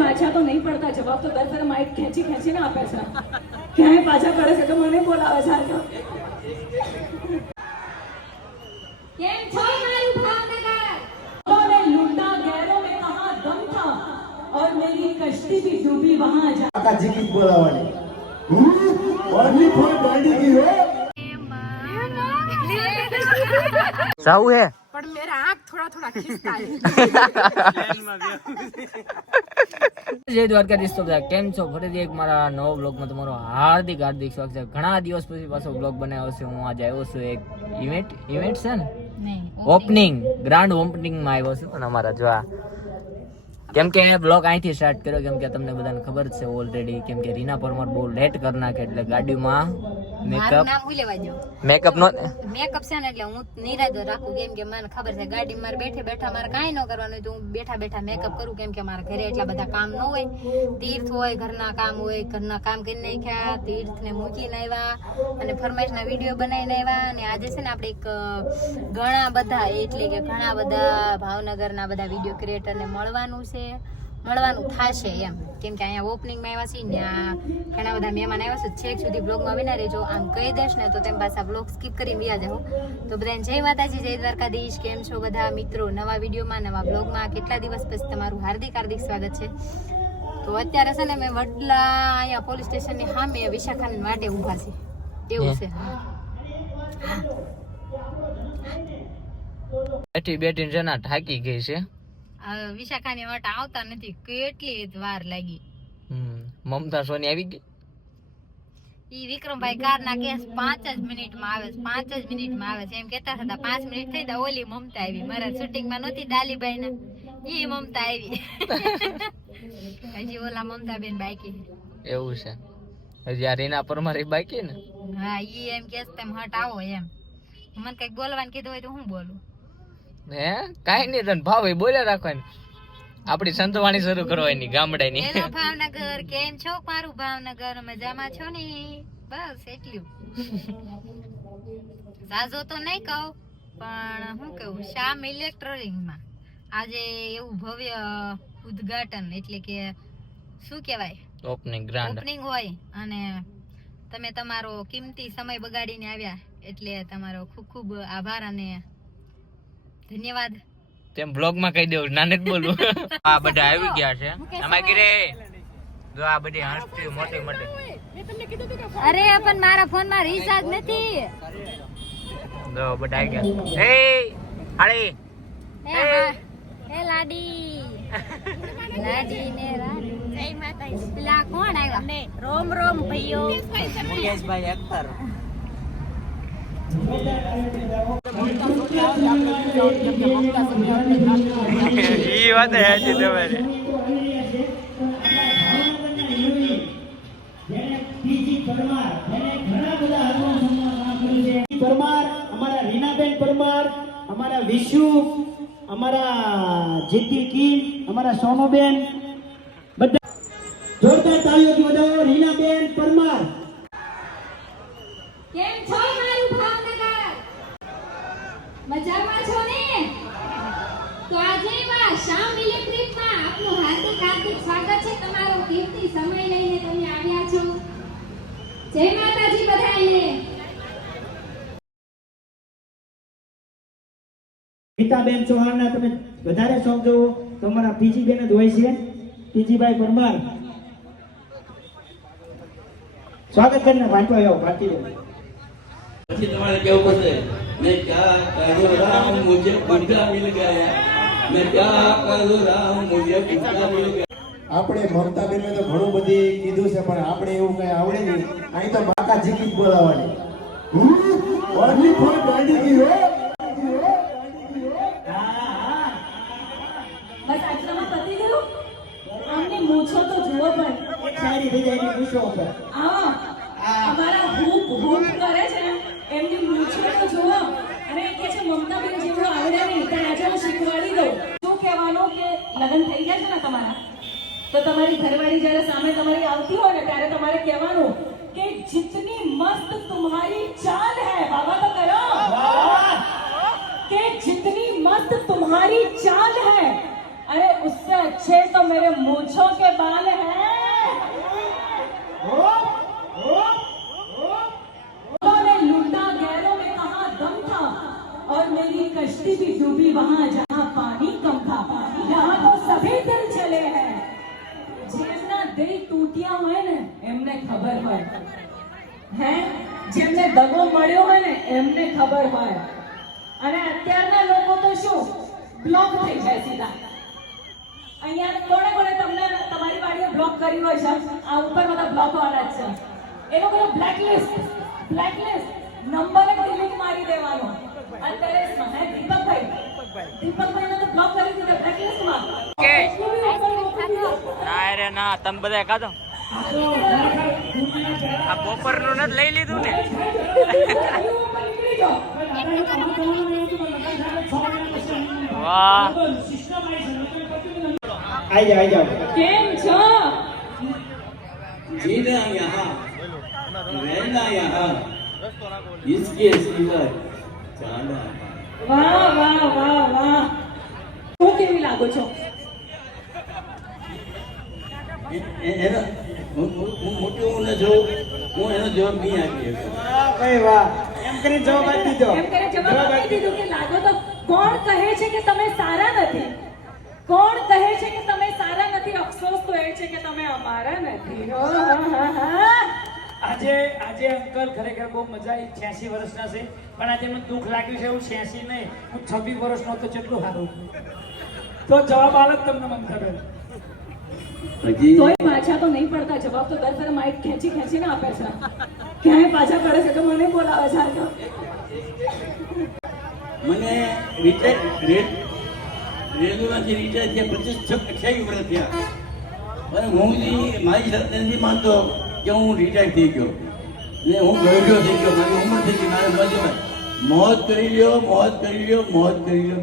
પાછા તો નહીં પડતા, જવાબ તો દર ફેરે માઇક ખેંચીને આપે છે. ક્યાંય પાછા પડે છે તો મને બોલાવે છે. કેમ છો મારું ભાવનગર? तूने लूटा गैरों में कहा दम था और मेरी कश्ती भी डूबी वहां जा. કાકા જીગીત બોલાવાની ઓનલી ફોર ગાડી કી હો. સાઉ હે પણ મેરા આંખ થોડા ખિસતા હે. જય દ્વારકાધીશ. તો બધા કેમ છો? ફરીથી એક મારા નવો બ્લોગમાં તમારું હાર્દિક સ્વાગત છે. ઘણા દિવસ પછી પાછો બ્લોગ બનાવ્યો છે. હું આજે આવ્યો છું એક ઇવેન્ટ છે ને, ઓપનિંગ, ગ્રાન્ડ ઓપનિંગમાં આવ્યો છું. અને અમારા જો કેમ કે બ્લોગ અહીંથી સ્ટાર્ટ કર્યો, કેમ કે તમને બધાને ખબર છે ઓલરેડી, કેમ કે રીના પરમાર બહુ લેટ કરી નાખે એટલે ગાડીમાં મેકઅપ નો મેકઅપ છે ને, એટલે હું નિરાજ રાખું, કેમ કે મને ખબર છે ગાડી મારે બેઠા મારે કાંઈ ન કરવાનું હોય તો હું બેઠા મેકઅપ કરું, કેમ કે મારા ઘરે એટલા બધા કામ ન હોય. તીર્થ હોય, ઘરના કામ કરી નાખ્યા, તીર્થ ને મૂકીને આવ્યા અને ફરમાઈશના વિડીયો બનાવીને આવ્યા. અને આજે છે ને આપણે એક ઘણા બધા ભાવનગરના બધા વિડીયો ક્રિએટરને મળવાનું થશે એમ, કેમ કે અહીંયા ઓપનિંગમાં આવ્યા છે ને, ઘણા બધા મહેમાન આવ્યા છે. છેક સુધી બ્લોગમાં વિના રહેજો. આમ કહી દેશ ને તો તેમ પાછા બ્લોગ સ્કીપ કરીને વ્યા જાઓ. તો બધાને જય માતાજી, જય દ્વારકાધીશ. કેમ છો બધા મિત્રો? નવા વિડીયોમાં, નવા બ્લોગમાં કેટલા દિવસ પછી તમારું હાર્દિક સ્વાગત છે. તો અત્યારે છે ને મેં વડલા અહીંયા પોલીસ સ્ટેશનની સામે વિશાખાને વાટે ઊભા છે એવું છે. બેઠી છે ને થાકી ગઈ છે. વિશાખાની વાટ આવતા નથી, કેટલી વાર લાગી. મમતા સોની આવી ગઈ. ઈ વિક્રમભાઈ કારના કેસ 5 જ મિનિટમાં આવે છે એમ કેતા હતા. 5 મિનિટ થઈ તો ઓલી મમતા આવી. મારા શૂટિંગમાં નહોતી ડાલીભાઈ ના, ઈ મમતા આવી. હજી ઓલા મમતા બેન બાકી. એવું છે? હજી આ રીના પરમાર બાકી ને? હા, ઈ એમ કેસ તેમ હટ આવો એમ. મને કઈક બોલવાનું કીધું હોય તો હું બોલું? હે કાઈ નહીં, તને ભાવ બોલ્યા રાખવાની. આપડી સંતવાણી શરૂ કરવાની ગામડાની. હેલો ભાવનગર, કેમ છો મારું ભાવનગર? મજામાં છો ને? બસ એટલું. સાજો તો નહીં કહું, પણ હું કહું, શ્યામ ઇલેક્ટ્રોનિકમાં આજે એવું ભવ્ય ઉદ્ઘાટન, એટલે કે શું કહેવાય, ઓપનિંગ હોય અને તમે તમારો કિંમતી સમય બગાડીને આવ્યા, એટલે તમારો ખૂબ ખૂબ આભાર અને ધન્યવાદ. તેમ બ્લોગ માં કહી દેવું, નાને જ બોલું. આ બધા આવી ગયા છે અમારી ઘરે. જો આ બધી હસ્તી મોટી. અરે પણ મારા ફોન માં રિચાર્જ નથી. જો બધા આવી ગયા. એ હાળી એ લાડી ને જય માતાજી. પેલા કોણ આવ્યા? રોમ ભાઈઓ. મુકેશભાઈ અખ્તર. ઈ વાત હે તમારે. પરમાર, અમારા રીનાબેન પરમાર, અમારા વિશુ, અમારા જીતી કી, અમારા સોનોબેન, બધા જોરદાર તાળીઓથી વધાવો રીનાબેન પરમાર. કેમ છો મારું ભાવનગર? મજામાં છો ને? તો આજે શ્યામ ઇલેક્ટ્રિકમાં આપનું હાર્દિક સ્વાગત છે. તમારો કિંમતી સમય લઈને તમે આવ્યા છો. જય માતાજી બધાને. ગીતાબેન ચૌહાણના તમે વધારે શોખ જોવો તો અમારા પીજીબેન જ હોય છે, પીજીભાઈ પરમાર. સ્વાગત કરીને વાંચો આવ્યો ભારતીબેન. પછી તમારે કેવું પડશે, મેં ક્યાં કહ્યું રામ મુझे गुंडा मिल गया, मैं क्या करूं राम मुझे गुंडा मिल गया. આપણે મમતાબેનને તો ઘણું બધી કીધું છે, પણ આપણે એવું કઈ આવડે નહીં. અહીં તો કાકા જીગીત બોલાવાની ઓનલી ફોર ગાડી કી હો. બસ આટલામાં પતી ગયું. અમને મૂછો તો જુઓ, પણ શાયરી થઈ જાય એની પૂછો ઉપર. અમારા હૂપ કરે છે એમની મૂછો તો જુઓ. અને એ કે છે મમતાબેન જેવું આવડે નહીં, પણ આજે હું શીખવાડી દઉં. શું કહેવાનું કે લગ્ન થઈ ગયા છે ને તમારા, તો તમારી ઘરવાળી જ્યારે સામે તમારી આવતી હોય ને, ત્યારે તમારે કહેવાનું કે जितनी मस्त तुम्हारी चाल है, बाबा तो करो, कि जितनी मस्त तुम्हारी चाल है अरे उससे अच्छे तो मेरे मूंछों के बाल हैं। उन्होंने लूटा गैरों में कहा दम था और मेरी कश्ती भी डूबी वहां जहां पानी कम था। यहाँ तो सभी दिल चले हैं, જેમના દિલ તૂટ્યા હોય ને એમને ખબર હોય હે, જેમને દગો મળ્યો હોય ને એમને ખબર હોય. અને અત્યારના લોકો તો શું બ્લોક થઈ જાય સીધા. અહીંયા કોણે કોણે તમને તમારી વાડીએ બ્લોક કર્યું હોય છે? આ ઉપર બધા બ્લોક વાળા જ છે. એ લોકોનો બ્લેકલિસ્ટ નંબર જ ડિલીટ મારી દેવાનો. અત્યારે હે દીપકભાઈને તો બ્લોક કરી દીધા બ્લેકલિસ્ટમાં. ના રે ના, તમે બધા ખાધો આ બપોરનું નથી લઈ લીધું ને. વાહ, આઈ જાઓ કેમ છો? जीना यहाँ रहना यहाँ इसके सिवा जाना. વાહ વાહ વાહ વાહ, હું કેવી લાગુ છો? એનો હું મોટી હું ન જોઉં, હું એનો જવાબ નહીં આપી શકું. ભાઈ વાહ, એમ કરીને જવાબ આપી દીધો. એમ કરે જવાબ આપી દીધો કે લાગો તો. કોણ કહે છે કે તમે સારા નથી? કોણ કહે છે કે તમે સારા નથી? અફસોસ તો એ છે કે તમે અમારા નથી. આજે અંકલ ખરેખર બહુ મજા આવી. 86 વર્ષના છે, પણ આજે મને દુઃખ લાગ્યું છે. હું 86 નહીં, હું 26 વર્ષનો હતો. કેટલું સારું તો જવાબ આલે તમને મને ખબર. હજી તોય પાછા તો નહીં પડતા જવાબ તો. દર ફેર માઇક ખેંચીને આપે છે. ક્યાંય પાછા પડે છે તો મને બોલાવે છે. મને રેલવેમાંથી રિટાયર થયા 25-26 વર્ષ થયા, પણ હું મારી સાથે નથી માનતો કે હું રિટાયર થઈ ગયો ને હું ગરડો થઈ ગયો. મારી ઉંમર થઈ ગઈ, મારે મજા હોય. મોત કરી લ્યો,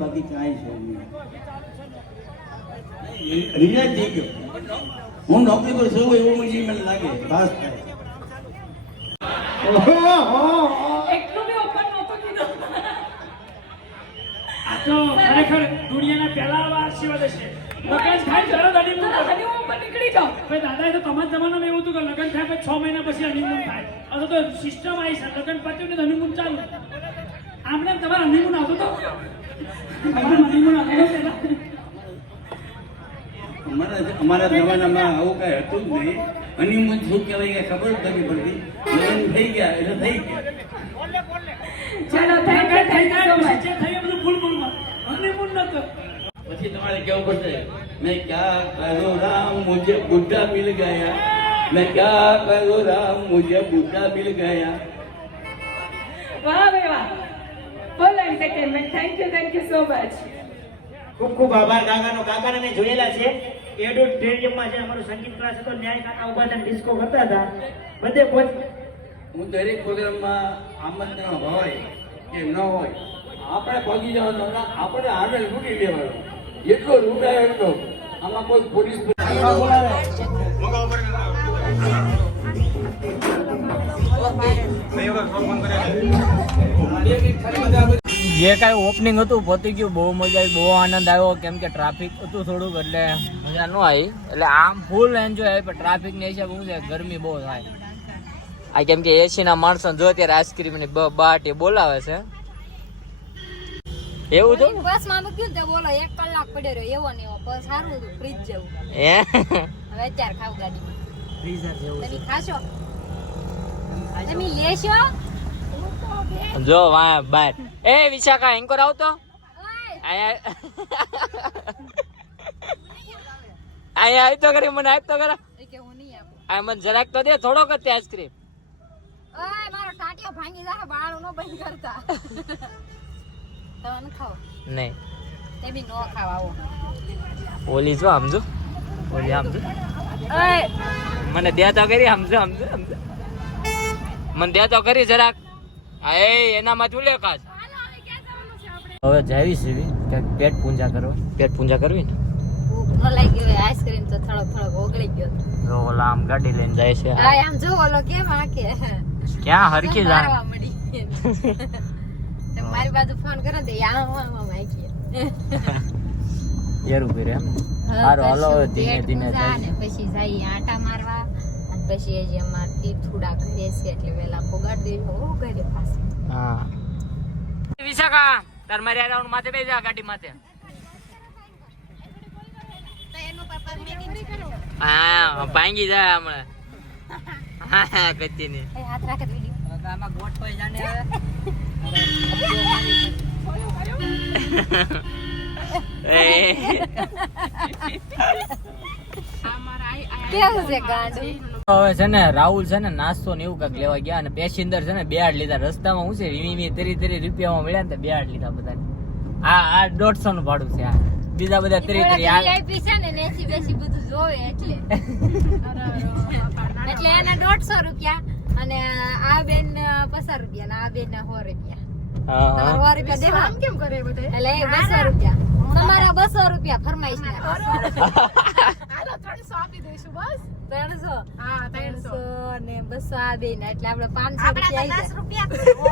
બાકી કાંઈ છે નહીં. રિટાયર થઈ ગયો. હું નોકરી પર છું એવું મને લાગે. પાસ થાય એટલું બી ઓપન નહોતો કીધો. આ તો ખરેખર દુનિયાના પહેલા આશીર્વાદ છે. લગન થાય તરત હનીમૂન થાય. હનીમૂન પર નીકળી જાઓ. ભાઈ દાદાએ તો તમારા જમાનામાં એવું હતું કે લગન થાય પછી 6 મહિના પછી હનીમૂન થાય. હવે તો સિસ્ટમ આવી છે, લગન પત્યું ને હનીમૂન ચાલુ. આપણે તમારા હનીમૂન આવતો તો હનીમૂન આવતો પહેલા. અમારા જમાનામાં આવું કઈ હતું જ નહીં. હનીમૂન શું કહેવાય કઈ ખબર જ નથી પડતી. લગ્ન થઈ ગયા એટલે થઈ ગયા. ચલો થેન્ક યુ સો મચ. જે થઈ એ બધું ફૂલ હનીમૂન નતો. પછી તમારે કેવું પડશે, મેં ક્યા કરું રામ મુझे બુઢા મિલ ગયા, મેં ક્યા કરું રામ મુझे બુઢા મિલ ગયા. વાહ ભાઈ વાહ, full entertainment. Thank you so much. ખૂબ ખૂબ આભાર કાકાનો. કાકાને મેં જોયેલા છે એડોટેરિયમમાં છે અમારું સંગીત ક્લાસ હતો. ન્યાય કાકા ઉભા થઈને ડિસ્કો કરતા હતા. બધે હું દરેક પ્રોગ્રામમાં આમંત્રણ હોય કે ન હોય આપણે પહોંચી જવાનું, આપણે આગળ લૂંટી લેવાનો. એટલો લૂંટાય એટલો. આમાં કોઈ પોલીસ જે કાંઈ ઓપનિંગ હતું પતી ગયું. બહુ મજા આવી, બહુ આનંદ આવ્યો. કેમ કે ટ્રાફિક હતું થોડુંક એટલે મજા ન આવી. એટલે આમ ફૂલ એન્જોય આવી, પણ ટ્રાફિકની હિસાબે શું છે ગરમી બહુ થાય. આ કેમ કે એસી ના માણસો જો અત્યારે આઈસ્ક્રીમ ની બાટી બોલાવે છે એવું તો બસ માં મૂક્યું તે બોલો 1 કલાક પડ્યો રહ્યો. એવો ને એવો બસ સારું હતું, ફ્રીજ જેવું. હે હવે અત્યારે ખાવ ગાડીમાં. ફ્રીઝર જેવું તમે ખાશો? તમે લેશો? જો વાહ બાર. એ વિશાખા એન્કર આવતો અહીંયા આવી તો કરી મને આપ તો કરે. કે હું નહીં આપું. આ મને જરાક તો દે થોડોક જ આઈસ્ક્રીમ. ઓય મારો ટાટિયો ભાંગી જાય, બાળ નો બંધ કરતા. તમે ન ખાઓ? નહીં તે બી નો ખાવ. આવો ઓલી જો સમજો, ઓલી સમજો. ઓય મને દે તો કરી સમજો મને દે તો કરી જરાક. આ એ એનામાં ચૂલે કાચ. હવે જાવી સીવી કે પેટ પૂંજા કરવી ને. ભૂખ ન લાગી હોય. આઈસ્ક્રીમ તો થોડોક ઓગળી ગયો. જો ઓલા આમ ગાડી લઈને જાય છે. હા આમ જો ઓલો કેમ આકે ક્યાં હરખી જા. મારવા મળી. તમે મારી બાજુ ફોન કરો તો આમ આકી. એરું કરે એમ સારું હાલો હવે ધીમે ધીમે જાય ને પછી જઈએ આટા મારવા અને પછી હજી અમારથી થોડા ઘરે છે એટલે વેલા પોગાડી દેજો ઘરે પાસે. હા વિશાખા તાર મારે રાઉન્ડ માથે બેસી જા ગાડી માથે. હા ભાંગી જાય હમણાં. હા હા કચ્છી ને હાથ રાખે વિડિયો આમાં ગોટ કોઈ જાણે કેવું છે ગાંડું. હવે છે ને રાહુલ છે ને નાસ્તો ને એવું કાંઈક લેવા ગયા અને પેસેન્જર છે ને બેડ લીધા રસ્તામાં હું છે વીમી 30 રૂપિયામાં મળ્યા ને બેડ લીધા બધાને. આ 150 નું ભાડું છે. આ બીજા બધા 30 VIP છે ને નેસી બેસી બધું જોવે એટલે એટલે એના 150 રૂપિયા અને આ બેન 50 રૂપિયા ને આ બેન 100 રૂપિયા. તમારે 100 રૂપિયા દેવા આમ કેમ કરે બધા એટલે 200 રૂપિયા તમારા 200 રૂપિયા ફરમાઈશ ને હાલો 300 આપી દઈશું બસ 300 હા 300 ને 200 આ બેન એટલે આપણે 500 રૂપિયા આવી જાય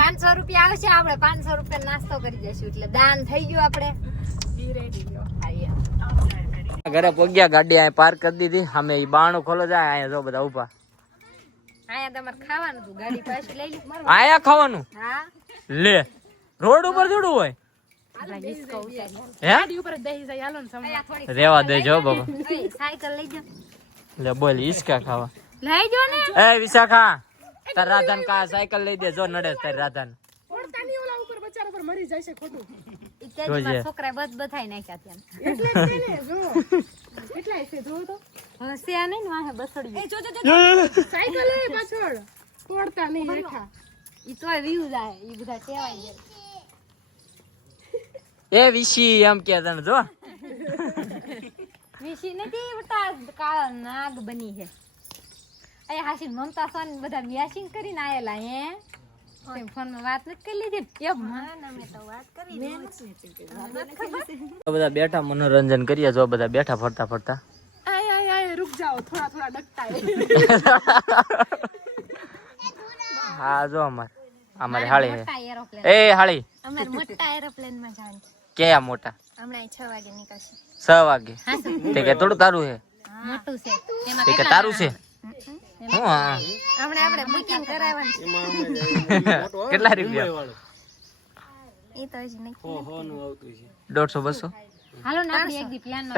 500 રૂપિયા આવશે આપણે 500 રૂપિયા નાસ્તો કરી જઈશું એટલે દાન થઈ ગયું આપણે ઘરે પગ્યા ગાડી અહીં પાર્ક કરી દીધી અમે બાણું ખોલો જાય અહીંયા જો બધા ઉભા અહીંયા તમારે ખાવાનું હતું ગાડી પાછી લઈ લીધી મારું આયા ખાવાનું હા લે રોડ ઉપર થોડું હોય હે રેવા દેજો બાબા સાયકલ લઈ જાઓ લે બોલ ઈસકા ખાવા લઈ જાઓ ને એ વિશાખા તાર રાધાન કા સાયકલ લઈ દે જો નડે તાર રાધાન ઇત્યાદિ છોકરા બધાય નાખ્યા ત્યાં હશે આ નહીં ને વાહે બસડી સાયકલ એ પાછળ તોડતા નહીં રેખા ઈ તો વ્યૂ જાય ઈ બધા ટેવાઈ જાય એ વિશી એમ કે તને જો વિશી નથી ઉતા કાળા નાગ બની છે એ હાસી મમતા સોન બધા મ્યાશિંગ કરીને આયેલા હે તેમ ફોન માં વાત નથી કરી લીધી એમ અમે તો વાત કરી બધા બેઠા મનોરંજન કરીએ જો બધા બેઠા ફરતા ફરતા रुक जाओ थोड़ा थोड़ा लगता है હા જો અમારે હાળી મોટા એરોપ્લેન હે એ હાળી અમાર મોટા એરોપ્લેન માં જવાનું ક્યાં મોટા હમણાં 6 વાગે નીકળશે 6 વાગે તે કે થોડું તારું છે મોટું છે તે કે તારું છે હું હા હમણાં આપણે બુકિંગ કરાવવાનું છે કેટલા રૂપિયા એ તો હજી નહીં 150 200 હાલો ને આપણે એક દી પ્લાન નો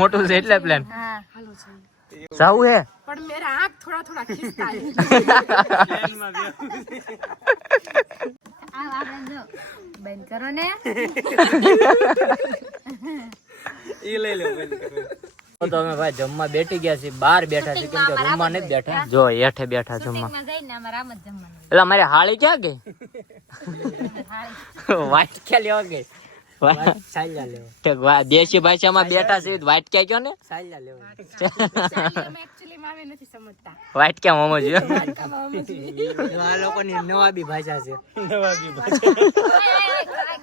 મોટું છે એટલે પ્લાન હા જાવું હે पर मेरा आँख थोड़ा थोड़ा खींचता है આ આપણે જો બંધ કરો ને તો અમે ભાઈ જમવા બેઠી ગયા છીએ બહાર બેઠા છે કેમ કે રૂમમાં નથી બેઠા જો હેઠે બેઠા જમવા માં જઈને અમારે આમ જ જમવાનું એટલે મારી હાળી ક્યાં ગઈ વાઈટ ક્યાં લેવા ગઈ દેશી ભાષામાં બેઠા છે વાઈટ ક્યાં કયો ને एक्चुअली मावे नहीं समझता વાઈટ ક્યાં મોમો જો આ લોકોની નવાબી ભાષા છે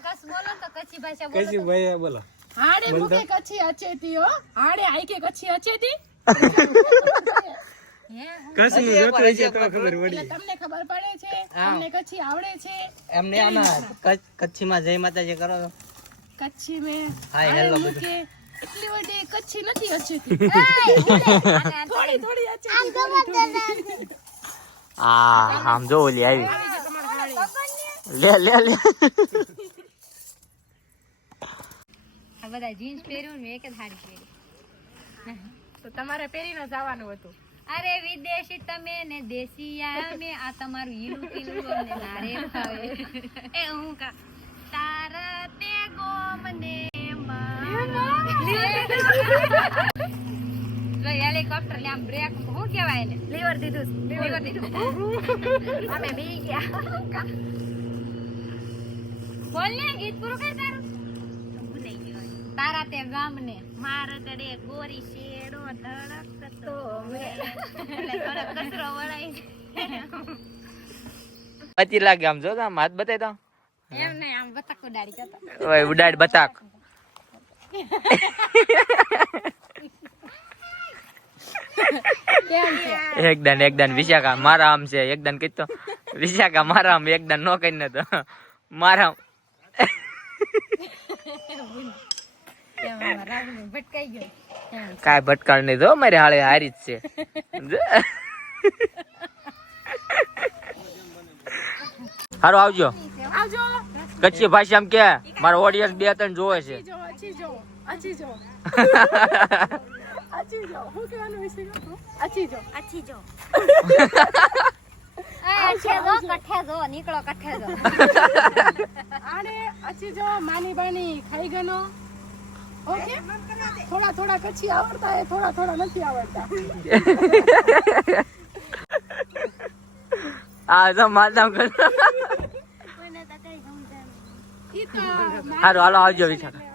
કસ બોલો તો કચ્છી ભાષા બોલો કશી ભાઈ બોલો हाड़े मुके कच्छी अच्छे थी हो हाड़े आई के कच्छी अच्छे थी કશું જોતું હશે તો ખબર પડી તમને ખબર પડે છે તમને કચ્છી આવડે છે એમને આમાં કચ્છીમાં જય માતાજી કરો તો કચ્છી में હાય હેલો બધું मुके इतनी बड़ी कच्छी नहीं अच्छी थी थोड़ी थोड़ी अच्छी थी હા આમ જો ઓલી આવી લે લે લે આ બધા જીન્સ પહેર્યું ને એક જ સાડી પહેરી તો તમારે પહેરીને જવાનું હતું અરે વિદેશી તમે ને દેશીયા મે આ તમારું ઈલું તીલું અમને નારે ભાવે એ હું કા તારા તે ગોમને જો હેલિકોપ્ટર ને આમ બ્રેક શું કહેવાય ને લીવર દીધું અમે બી ગયા બોલ ને ગીત પૂરું કર તારું તારા તે ગામને મારગડે ગોરી શેડો ધડકતો એટલે થોડો કચરો વળાય પતિ લાગે આમ જો આમ હાથ બતાય તો એમ નહીં આમ બતક ઉડાડી જતો ઓય ઉડાડ બતાક કેમ છે એકદન વિશાખા મારા આમ છે એકદન કીધો વિશાખા મારા આમ એકદન નો કઈ નતો મારા ભટકાઈ ગયો કાંઈ ભટકાળ નહીં દો મારી હાળે હારી જ છે હારો આવજો કચ્છી ભાષામાં કે મારો ઓડિયન્સ 2-3 જોવે છે નીકળો કઠે જો આને અચી જો માની બાની ખાઈ ગયો ઓકે થોડા થોડા કચ્છી આવડતા હે થોડા થોડા નથી આવડતા આ તો માતામ કર હારો હાલો આવજો વિશાખા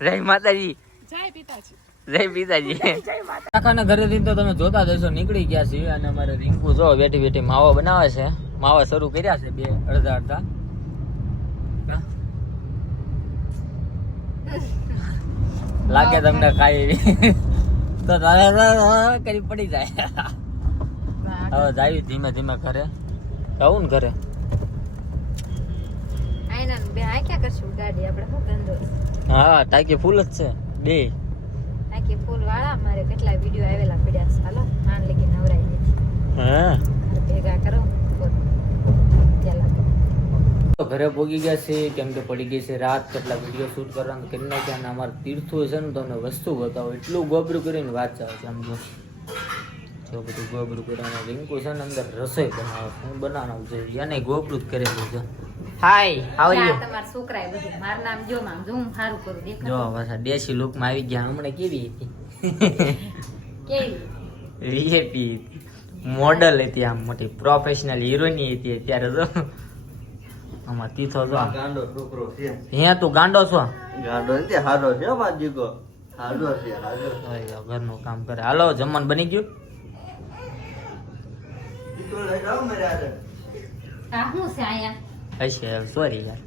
જય માતાજી જય પિતાજી જય પિતાજી કાકાના ઘરેથી તો તમે જોતા જશો નીકળી ગયા છીએ અને અમારે રિંકુ જો બેઠી બેઠી માવો બનાવે છે માવા શરૂ કર્યા છે 2 અડધા લાગે તમને ખાઈ તો કરી પડી જાય હવે જાય ધીમે ધીમે કરે આવું ને કરે આયના બે આ ક્યાં કરશું ગાડી આપણે શું ધંધો હા ટાંકી ફૂલ જ છે 2 ટાંકી ફૂલ વાળા મારે કેટલા વિડિયો આવેલા પડ્યા છે હાલો આન લગી નવરાઈ નથી હા ભેગા કરો તો ઘરે પોગી ગયા છે કેમ કે પડી ગઈ છે રાત કેટલા વિડીયો શૂટ કરવાનું કરી નાખ્યા અને અમારે તીર્થો છે ને તમને વસ્તુ બતાવો એટલું ગોબરું કરીને વાત ચાલે છે આમ જો બધું ગોબરું કરીને રિંકુ છે ને અંદર રસોઈ બનાવે હું બનાવવાનું છે એને ગોબરું જ કરેલું છે હાય આવજો તમારા છોકરાએ બધું મારું નામ જો મામ જો હું સારું કરું દેખો જો પાછા દેશી લુકમાં આવી ગયા હમણાં કેવી હતી કેવી વીએપી મોડલ હતી આમ મોટી પ્રોફેશનલ હિરોઈની હતી અત્યારે તો આમાં તીથો તો ગાંડો છોકરો છે હે તું ગાંડો છો ગાંડો નથી હારો છે માજીકો હારો છે હારો હવે ઘરનું કામ કરે હાલો જમવાનું બની ગયું ઈતો લઈ જાવ મેરે આદર આ શું છે આયા હશે સોરી યાર